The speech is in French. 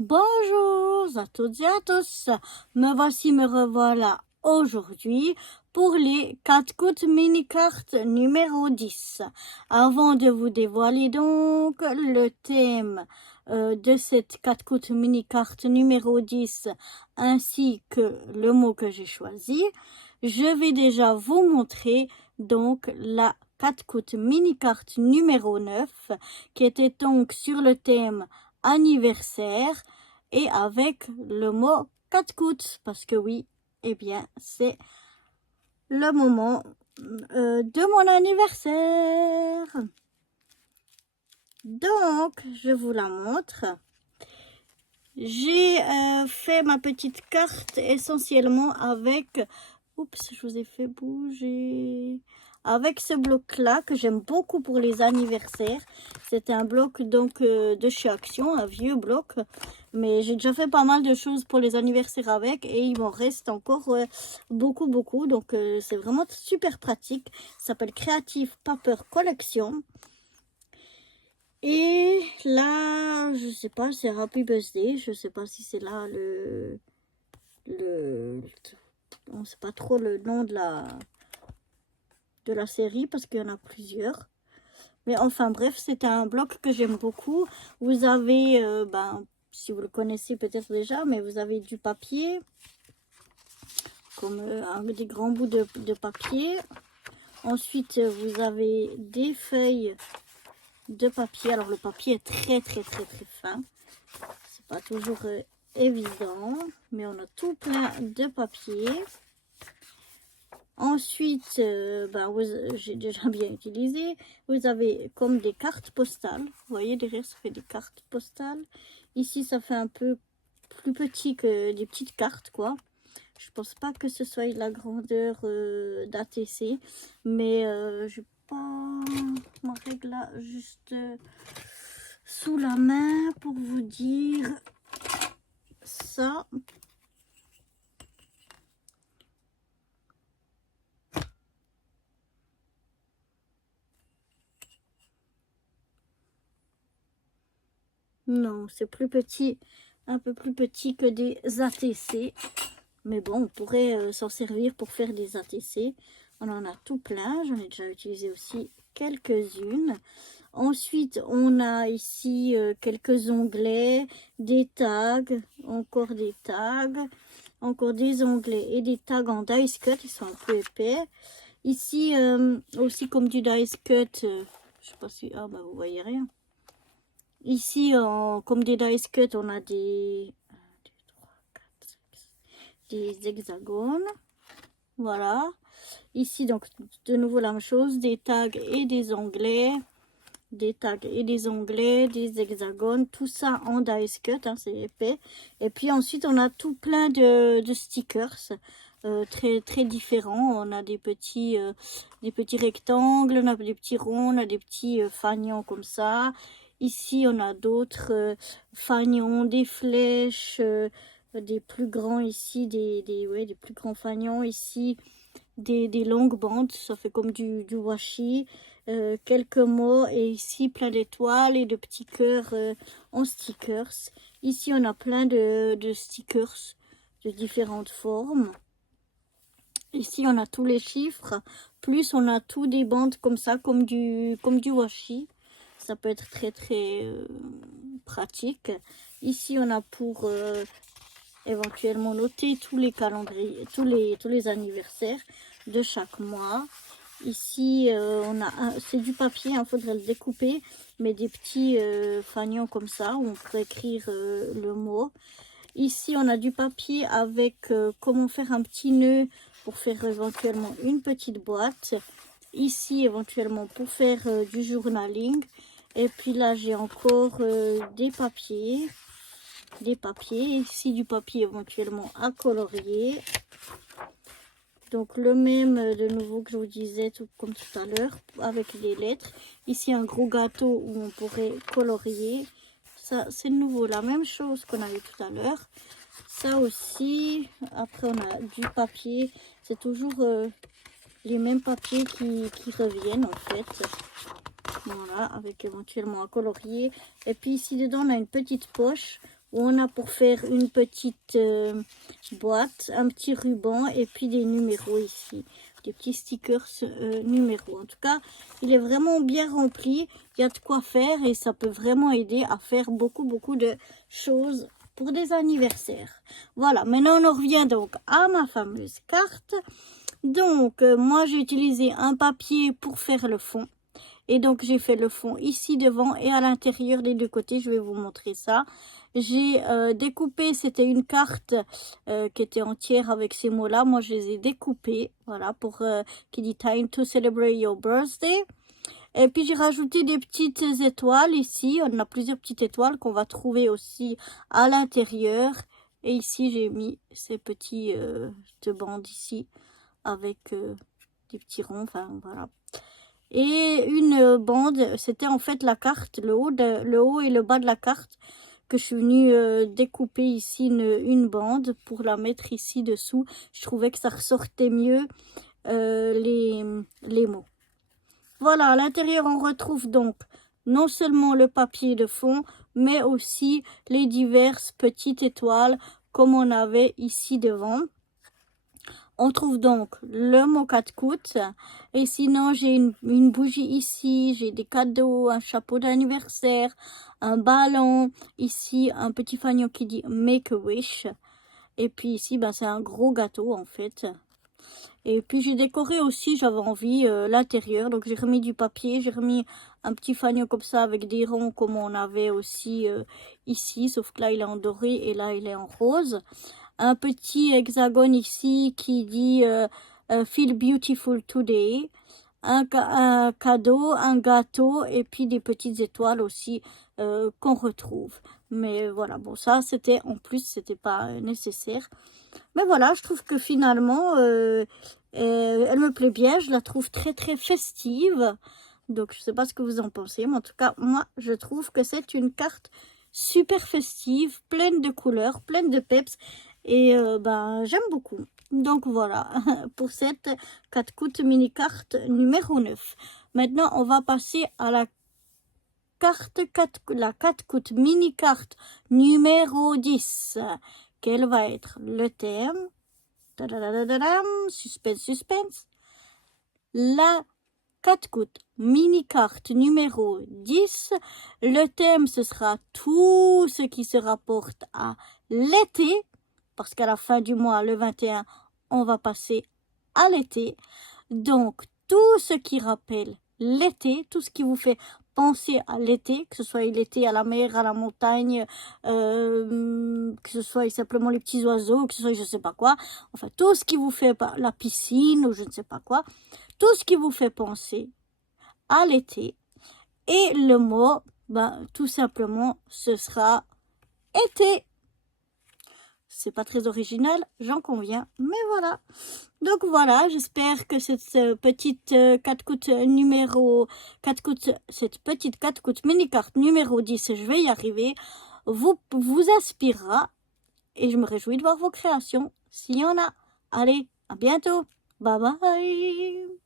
Bonjour à toutes et à tous, me revoilà aujourd'hui pour les 4 coups mini-cartes numéro 10. Avant de vous dévoiler donc le thème de cette 4 coups mini-carte numéro 10 ainsi que le mot que j'ai choisi, je vais déjà vous montrer donc la 4 coups mini-carte numéro 9 qui était donc sur le thème anniversaire et avec le mot casse-croûte parce que oui, eh bien, c'est le moment de mon anniversaire. Donc, je vous la montre. J'ai fait ma petite carte essentiellement avec... Oups, je vous ai fait bouger. Avec ce bloc-là que j'aime beaucoup pour les anniversaires. C'est un bloc donc de chez Action, un vieux bloc. Mais j'ai déjà fait pas mal de choses pour les anniversaires avec et il m'en reste encore beaucoup. Donc c'est vraiment super pratique. Ça s'appelle Creative Paper Collection. Et là, je sais pas, c'est Happy Birthday. Je sais pas si c'est là on sait pas trop le nom de la série parce qu'il y en a plusieurs. Mais enfin bref, c'est un bloc que j'aime beaucoup. Vous avez, si vous le connaissez peut-être déjà, mais vous avez du papier, comme des grands bouts de papier. Ensuite, vous avez des feuilles de papier. Alors le papier est très fin. C'est pas toujours évident, mais on a tout plein de papier. Ensuite, j'ai déjà bien utilisé. Vous avez comme des cartes postales. Vous voyez, derrière, ça fait des cartes postales. Ici, ça fait un peu plus petit que des petites cartes, quoi. Je pense pas que ce soit la grandeur d'ATC. Mais je n'ai pas ma règle là, juste sous la main pour vous dire ça. Non, c'est plus petit, un peu plus petit que des ATC. Mais bon, on pourrait s'en servir pour faire des ATC. On en a tout plein. J'en ai déjà utilisé aussi quelques-unes. Ensuite, on a ici quelques onglets, des tags, encore des tags, encore des onglets et des tags en dice cut. Ils sont un peu épais. Ici, aussi comme du dice cut, je sais pas si... Ah, bah vous voyez rien. Ici, comme des dice cut, on a des hexagones. Voilà. Ici, donc, de nouveau la même chose. Des tags et des onglets. Des tags et des onglets, des hexagones. Tout ça en dice cut, hein, c'est épais. Et puis ensuite, on a tout plein de stickers. Très différents. On a des petits rectangles, on a des petits ronds, on a des petits fanions comme ça. Ici, on a d'autres fanions, des flèches, des plus grands ici, des plus grands fanions ici, des longues bandes, ça fait comme du washi, quelques mots et ici plein d'étoiles et de petits cœurs en stickers. Ici, on a plein de stickers de différentes formes. Ici, on a tous les chiffres, plus on a tout des bandes comme ça, comme du washi. Ça peut être très pratique. Ici, on a pour éventuellement noter tous les calendriers, tous les anniversaires de chaque mois. Ici, on a c'est du papier, il faudrait le découper, mais des petits fanions comme ça, où on peut écrire le mot. Ici, on a du papier avec comment faire un petit nœud pour faire éventuellement une petite boîte. Ici, éventuellement, pour faire du journaling. Et puis là, j'ai encore des papiers. Ici, du papier éventuellement à colorier. Donc, le même, de nouveau, que je vous disais, tout comme tout à l'heure, avec les lettres. Ici, un gros gâteau où on pourrait colorier. Ça, c'est de nouveau la même chose qu'on a eu tout à l'heure. Ça aussi, après on a du papier, c'est toujours les mêmes papiers qui reviennent en fait. Voilà, avec éventuellement un colorier. Et puis ici dedans on a une petite poche où on a pour faire une petite boîte, un petit ruban et puis des numéros ici. Des petits stickers numéros. En tout cas, il est vraiment bien rempli. Il y a de quoi faire et ça peut vraiment aider à faire beaucoup de choses pour des anniversaires. Voilà, maintenant on en revient donc à ma fameuse carte. Donc, moi j'ai utilisé un papier pour faire le fond. Et donc, j'ai fait le fond ici devant et à l'intérieur des deux côtés. Je vais vous montrer ça. J'ai découpé, c'était une carte qui était entière avec ces mots-là. Moi, je les ai découpés, voilà, pour qui dit Time to celebrate your birthday. Et puis, j'ai rajouté des petites étoiles ici. On a plusieurs petites étoiles qu'on va trouver aussi à l'intérieur. Et ici, j'ai mis ces petits bandes ici avec des petits ronds, enfin, voilà. Et une bande, c'était en fait la carte, le haut et le bas de la carte que je suis venue découper ici une bande pour la mettre ici dessous. Je trouvais que ça ressortait mieux les mots. Voilà, à l'intérieur on retrouve donc non seulement le papier de fond, mais aussi les diverses petites étoiles comme on avait ici devant. On trouve donc le mot Katkout. Et sinon, j'ai une bougie ici, j'ai des cadeaux, un chapeau d'anniversaire, un ballon. Ici, un petit fanion qui dit Make a Wish. Et puis ici, ben, c'est un gros gâteau en fait. Et puis j'ai décoré aussi, j'avais envie, l'intérieur. Donc j'ai remis du papier, j'ai remis un petit fanion comme ça avec des ronds comme on avait aussi ici. Sauf que là, il est en doré et là, il est en rose. Un petit hexagone ici qui dit Feel Beautiful Today. Un cadeau, un gâteau et puis des petites étoiles aussi qu'on retrouve. Mais voilà, bon ça c'était en plus, c'était pas nécessaire. Mais voilà, je trouve que finalement, elle me plaît bien. Je la trouve très festive. Donc je sais pas ce que vous en pensez, mais en tout cas, moi je trouve que c'est une carte super festive, pleine de couleurs, pleine de peps. Et ben, j'aime beaucoup. Donc voilà, pour cette 4 coups mini carte numéro 9. Maintenant, on va passer à la carte 4, la 4 coups mini carte numéro 10. Quel va être le thème? Tadadadadam, suspense. La 4 coups mini carte numéro 10. Le thème, ce sera tout ce qui se rapporte à l'été. Parce qu'à la fin du mois, le 21, on va passer à l'été. Donc, tout ce qui rappelle l'été, tout ce qui vous fait penser à l'été, que ce soit l'été à la mer, à la montagne, que ce soit simplement les petits oiseaux, que ce soit je ne sais pas quoi. Enfin, tout ce qui vous fait la piscine ou je ne sais pas quoi. Tout ce qui vous fait penser à l'été. Et le mot, ben, tout simplement, ce sera été. C'est pas très original, j'en conviens, mais voilà. Donc voilà, j'espère que cette petite 4 coups numéro 4 coups, cette petite 4 coups mini carte numéro 10, je vais y arriver, vous inspirera et je me réjouis de voir vos créations s'il y en a. Allez, à bientôt. Bye bye.